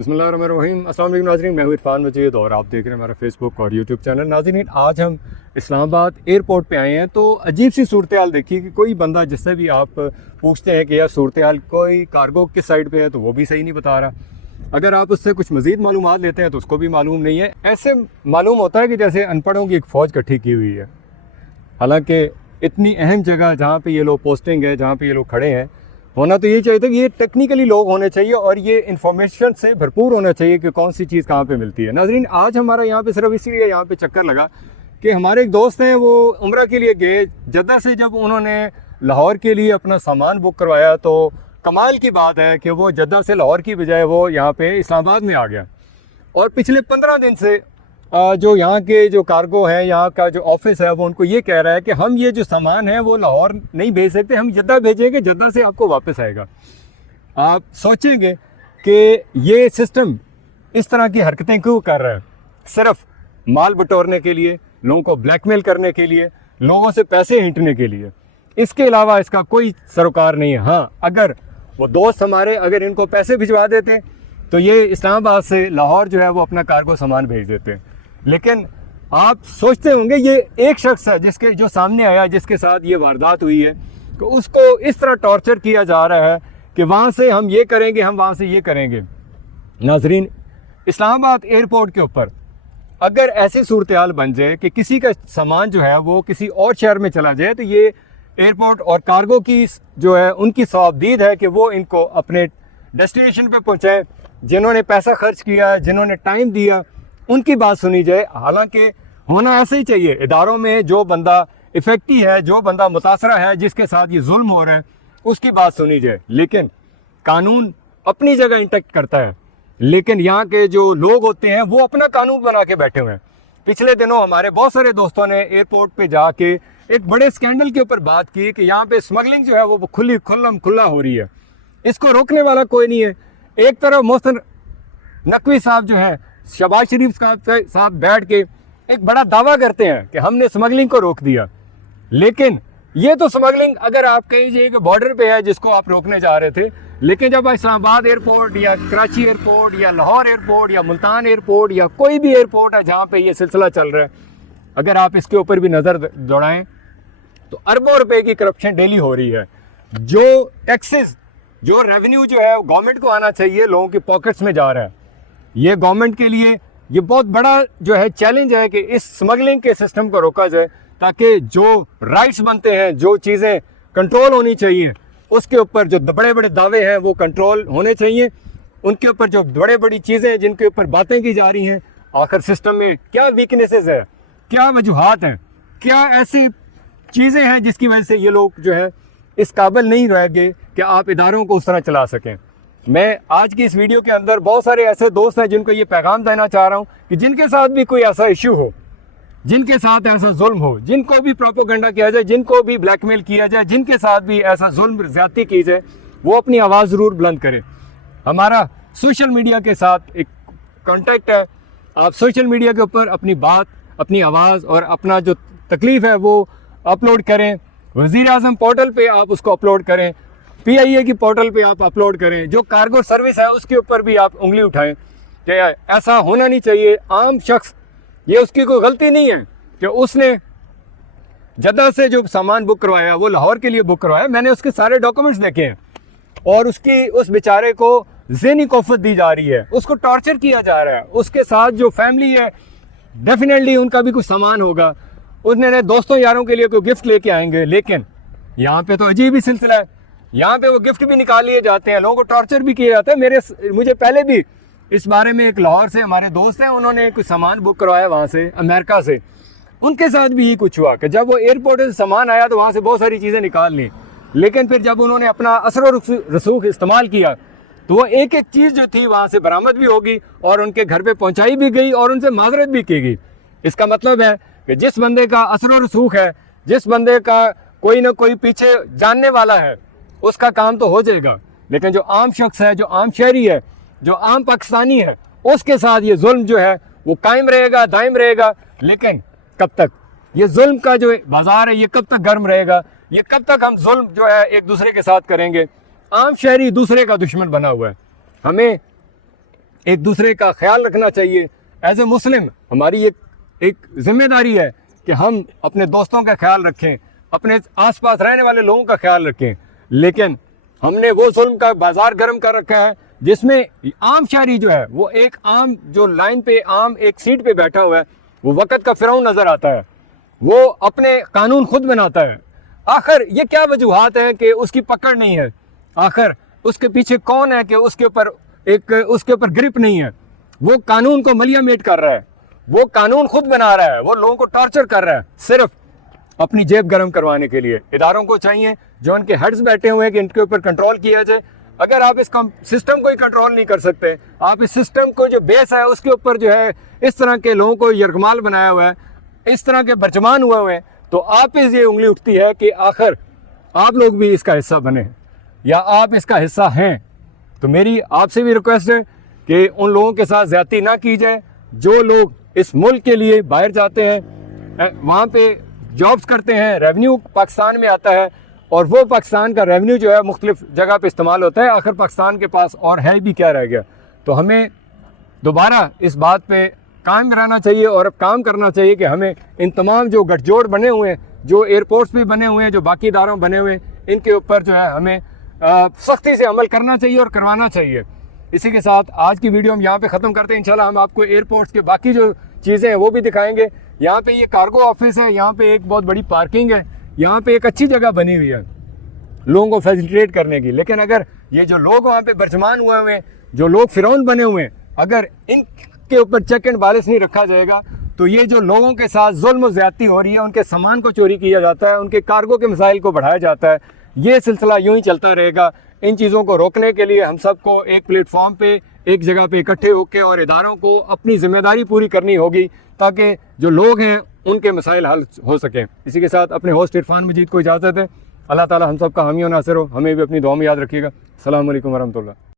بسم اللہ الرحمن الرحیم۔ السلام علیکم ناظرین، میں ہوں عرفان مجید اور آپ دیکھ رہے ہیں ہمارا فیس بک اور یوٹیوب چینل۔ ناظرین، آج ہم اسلام آباد ایئرپورٹ پہ آئے ہیں تو عجیب سی صورتحال دیکھی کہ کوئی بندہ جس سے بھی آپ پوچھتے ہیں کہ یار صورتحال کوئی کارگو کس سائڈ پہ ہے تو وہ بھی صحیح نہیں بتا رہا۔ اگر آپ اس سے کچھ مزید معلومات لیتے ہیں تو اس کو بھی معلوم نہیں ہے۔ ایسے معلوم ہوتا ہے کہ جیسے ان پڑھوں کی ایک فوج اکٹھی کی ہوئی ہے، حالانکہ اتنی اہم جگہ جہاں پہ یہ لوگ پوسٹنگ ہے، جہاں پہ یہ لوگ کھڑے ہیں، ہونا تو یہ چاہیے تھا کہ یہ ٹیکنیکلی لوگ ہونے چاہیے اور یہ انفارمیشن سے بھرپور ہونا چاہیے کہ کون سی چیز کہاں پہ ملتی ہے۔ ناظرین، آج ہمارا یہاں پہ صرف اسی لیے یہاں پہ چکر لگا کہ ہمارے ایک دوست ہیں، وہ عمرہ کے لیے گئے جدہ سے۔ جب انہوں نے لاہور کے لیے اپنا سامان بک کروایا تو کمال کی بات ہے کہ وہ جدہ سے لاہور کی بجائے وہ یہاں پہ اسلام آباد میں آ گیا، اور پچھلے 15 دن سے جو یہاں کے جو کارگو ہیں، یہاں کا جو آفس ہے، وہ ان کو یہ کہہ رہا ہے کہ ہم یہ جو سامان ہے وہ لاہور نہیں بھیج سکتے، ہم جدہ بھیجیں گے، جدہ سے آپ کو واپس آئے گا۔ آپ سوچیں گے کہ یہ سسٹم اس طرح کی حرکتیں کیوں کر رہا ہے؟ صرف مال بٹورنے کے لیے، لوگوں کو بلیک میل کرنے کے لیے، لوگوں سے پیسے ہینٹنے کے لیے۔ اس کے علاوہ اس کا کوئی سروکار نہیں ہے۔ ہاں، اگر وہ دوست ہمارے اگر ان کو پیسے بھجوا دیتے تو یہ اسلام آباد سے لاہور جو ہے وہ اپنا کارگو سامان بھیج دیتے، لیکن آپ سوچتے ہوں گے یہ ایک شخص ہے جو سامنے آیا، جس کے ساتھ یہ واردات ہوئی ہے، کہ اس کو اس طرح ٹارچر کیا جا رہا ہے کہ وہاں سے ہم یہ کریں گے، ہم وہاں سے یہ کریں گے۔ ناظرین، اسلام آباد ایئرپورٹ کے اوپر اگر ایسی صورتحال بن جائے کہ کسی کا سامان جو ہے وہ کسی اور شہر میں چلا جائے تو یہ ایئرپورٹ اور کارگو کی جو ہے ان کی صوابدید ہے کہ وہ ان کو اپنے ڈیسٹینیشن پہ پہنچائیں۔ جنہوں نے پیسہ خرچ کیا، جنہوں نے ٹائم دیا، ان کی بات سنی جائے۔ حالانکہ ہونا ایسا ہی چاہیے، اداروں میں جو بندہ افیکٹی ہے، جو بندہ متاثرہ ہے، جس کے ساتھ یہ ظلم ہو رہا ہے، اس کی بات سنی جائے۔ لیکن قانون اپنی جگہ انٹیکٹ کرتا ہے، لیکن یہاں کے جو لوگ ہوتے ہیں وہ اپنا قانون بنا کے بیٹھے ہوئے ہیں۔ پچھلے دنوں ہمارے بہت سارے دوستوں نے ایئرپورٹ پہ جا کے ایک بڑے اسکینڈل کے اوپر بات کی کہ یہاں پہ اسمگلنگ جو ہے وہ کھلا ہو رہی ہے، اس کو روکنے والا کوئی نہیں ہے۔ ایک طرف محسن نقوی صاحب جو ہے شہباز شریف کے ساتھ بیٹھ کے ایک بڑا دعویٰ کرتے ہیں کہ ہم نے اسمگلنگ کو روک دیا، لیکن یہ تو اسمگلنگ اگر آپ کہیے کہ بارڈر پہ ہے جس کو آپ روکنے جا رہے تھے، لیکن جب اسلام آباد ایئرپورٹ یا کراچی ایئرپورٹ یا لاہور ایئرپورٹ یا ملتان ایئرپورٹ یا کوئی بھی ایئرپورٹ ہے جہاں پہ یہ سلسلہ چل رہا ہے، اگر آپ اس کے اوپر بھی نظر دوڑائیں تو اربوں روپے کی کرپشن ڈیلی ہو رہی ہے۔ جو ٹیکسز، جو ریونیو جو ہے گورنمنٹ کو آنا چاہیے، لوگوں کی پاکٹس میں جا رہا ہے۔ یہ گورنمنٹ کے لیے یہ بہت بڑا جو ہے چیلنج ہے کہ اس اسمگلنگ کے سسٹم کو روکا جائے، تاکہ جو رائٹس بنتے ہیں، جو چیزیں کنٹرول ہونی چاہیے، اس کے اوپر جو بڑے بڑے دعوے ہیں وہ کنٹرول ہونے چاہیے۔ ان کے اوپر جو بڑے بڑی چیزیں جن کے اوپر باتیں کی جا رہی ہیں، آخر سسٹم میں کیا ویکنیسز ہے، کیا وجوہات ہیں، کیا ایسی چیزیں ہیں جس کی وجہ سے یہ لوگ جو ہے اس قابل نہیں رہ گئے کہ آپ اداروں کو اس طرح چلا سکیں۔ میں آج کی اس ویڈیو کے اندر بہت سارے ایسے دوست ہیں جن کو یہ پیغام دینا چاہ رہا ہوں کہ جن کے ساتھ بھی کوئی ایسا ایشو ہو، جن کے ساتھ ایسا ظلم ہو، جن کو بھی پروپیگنڈا کیا جائے، جن کو بھی بلیک میل کیا جائے، جن کے ساتھ بھی ایسا ظلم زیادتی کی جائے، وہ اپنی آواز ضرور بلند کریں۔ ہمارا سوشل میڈیا کے ساتھ ایک کانٹیکٹ ہے، آپ سوشل میڈیا کے اوپر اپنی بات، اپنی آواز اور اپنا جو تکلیف ہے وہ اپلوڈ کریں۔ وزیر اعظم پورٹل پہ آپ اس کو اپلوڈ کریں، پی آئی اے کی پورٹل پہ آپ اپلوڈ کریں، جو کارگو سروس ہے اس کے اوپر بھی آپ انگلی اٹھائیں کہ ایسا ہونا نہیں چاہیے۔ عام شخص، یہ اس کی کوئی غلطی نہیں ہے کہ اس نے جدہ سے جو سامان بک کروایا وہ لاہور کے لیے بک کروایا، میں نے اس کے سارے ڈاکومنٹس دیکھے ہیں، اور اس بیچارے کو ذہنی کوفت دی جا رہی ہے، اس کو ٹارچر کیا جا رہا ہے۔ اس کے ساتھ جو فیملی ہے، ڈیفینیٹلی ان کا بھی کچھ سامان ہوگا، انہوں نے دوستوں یاروں کے لیے کوئی گفٹ لے کے آئیں گے، لیکن یہاں پہ تو عجیب ہی سلسلہ ہے۔ یہاں پہ وہ گفٹ بھی نکال لیے جاتے ہیں، لوگوں کو ٹارچر بھی کیا جاتا ہے۔ مجھے پہلے بھی اس بارے میں ایک لاہور سے ہمارے دوست ہیں، انہوں نے کچھ سامان بک کروایا وہاں سے، امریکہ سے، ان کے ساتھ بھی یہی کچھ ہوا کہ جب وہ ایئرپورٹ سے سامان آیا تو وہاں سے بہت ساری چیزیں نکال لیں، لیکن پھر جب انہوں نے اپنا اثر و رسوخ استعمال کیا تو وہ ایک ایک چیز جو تھی وہاں سے برآمد بھی ہوگی اور ان کے گھر پہ پہنچائی بھی گئی اور ان سے معذرت بھی کی گئی۔ اس کا مطلب ہے کہ جس بندے کا اثر و رسوخ ہے، جس بندے کا کوئی نہ کوئی پیچھے جاننے والا ہے، اس کا کام تو ہو جائے گا، لیکن جو عام شخص ہے، جو عام شہری ہے، جو عام پاکستانی ہے، اس کے ساتھ یہ ظلم جو ہے وہ قائم رہے گا، دائم رہے گا۔ لیکن کب تک یہ ظلم کا جو بازار ہے یہ کب تک گرم رہے گا؟ یہ کب تک ہم ظلم جو ہے ایک دوسرے کے ساتھ کریں گے؟ عام شہری دوسرے کا دشمن بنا ہوا ہے۔ ہمیں ایک دوسرے کا خیال رکھنا چاہیے. ایز اے مسلم ہماری ایک ذمہ داری ہے کہ ہم اپنے دوستوں کا خیال رکھیں, اپنے آس پاس رہنے والے لوگوں کا خیال رکھیں. لیکن ہم نے وہ ظلم کا بازار گرم کر رکھا ہے جس میں عام شہری جو ہے وہ ایک عام جو لائن پہ عام ایک سیٹ پہ بیٹھا ہوا ہے وہ وقت کا فرعون نظر آتا ہے, وہ اپنے قانون خود بناتا ہے. آخر یہ کیا وجوہات ہیں کہ اس کی پکڑ نہیں ہے؟ آخر اس کے پیچھے کون ہے کہ اس کے اوپر گرپ نہیں ہے؟ وہ قانون کو ملیا میٹ کر رہا ہے, وہ قانون خود بنا رہا ہے, وہ لوگوں کو ٹارچر کر رہا ہے صرف اپنی جیب گرم کروانے کے لیے. اداروں کو چاہیے جو ان کے ہیڈز بیٹھے ہوئے ہیں کہ ان کے اوپر کنٹرول کیا جائے. اگر آپ اس سسٹم کو ہی کنٹرول نہیں کر سکتے, آپ اس سسٹم کو جو بیس ہے اس کے اوپر جو ہے اس طرح کے لوگوں کو یرغمال بنایا ہوا ہے, اس طرح کے برچمان ہوئے ہیں, تو آپ پہ یہ انگلی اٹھتی ہے کہ آخر آپ لوگ بھی اس کا حصہ بنے یا آپ اس کا حصہ ہیں. تو میری آپ سے بھی ریکویسٹ ہے کہ ان لوگوں کے ساتھ زیادتی نہ کی جائے جو لوگ اس ملک کے لیے باہر جاتے ہیں, وہاں پہ جابز کرتے ہیں, ریونیو پاکستان میں آتا ہے اور وہ پاکستان کا ریونیو جو ہے مختلف جگہ پہ استعمال ہوتا ہے. آخر پاکستان کے پاس اور ہے بھی کیا رہ گیا؟ تو ہمیں دوبارہ اس بات پہ قائم رہنا چاہیے اور اب کام کرنا چاہیے کہ ہمیں ان تمام جو گٹھ جوڑ بنے ہوئے ہیں, جو ایئرپورٹس بھی بنے ہوئے ہیں, جو باقی اداروں بنے ہوئے ہیں, ان کے اوپر جو ہے ہمیں سختی سے عمل کرنا چاہیے اور کروانا چاہیے. اسی کے ساتھ آج کی ویڈیو ہم یہاں پہ ختم کرتے ہیں. انشاءاللہ ہم آپ کو ایئرپورٹس کے باقی جو چیزیں ہیں وہ بھی دکھائیں گے. یہاں پہ یہ کارگو آفس ہے, یہاں پہ ایک بہت بڑی پارکنگ ہے, یہاں پہ ایک اچھی جگہ بنی ہوئی ہے لوگوں کو فیسیلیٹیٹ کرنے کی. لیکن اگر یہ جو لوگ وہاں پہ برچمان ہوئے ہیں, جو لوگ فرعون بنے ہوئے ہیں, اگر ان کے اوپر چیک اینڈ بیلنس نہیں رکھا جائے گا تو یہ جو لوگوں کے ساتھ ظلم و زیادتی ہو رہی ہے, ان کے سامان کو چوری کیا جاتا ہے, ان کے کارگو کے مسائل کو بڑھایا جاتا ہے, یہ سلسلہ یوں ہی چلتا رہے گا. ان چیزوں کو روکنے کے لیے ہم سب کو ایک پلیٹ فارم پہ ایک جگہ پہ اکٹھے ہو کے اور اداروں کو اپنی ذمہ داری پوری کرنی ہوگی تاکہ جو لوگ ہیں ان کے مسائل حل ہو سکیں. اسی کے ساتھ اپنے ہوسٹ عرفان مجید کو اجازت ہے. اللہ تعالی ہم سب کا حامی و ناصر ہو. ہمیں بھی اپنی دعا میں یاد رکھیے گا. السلام علیکم ورحمۃ اللہ.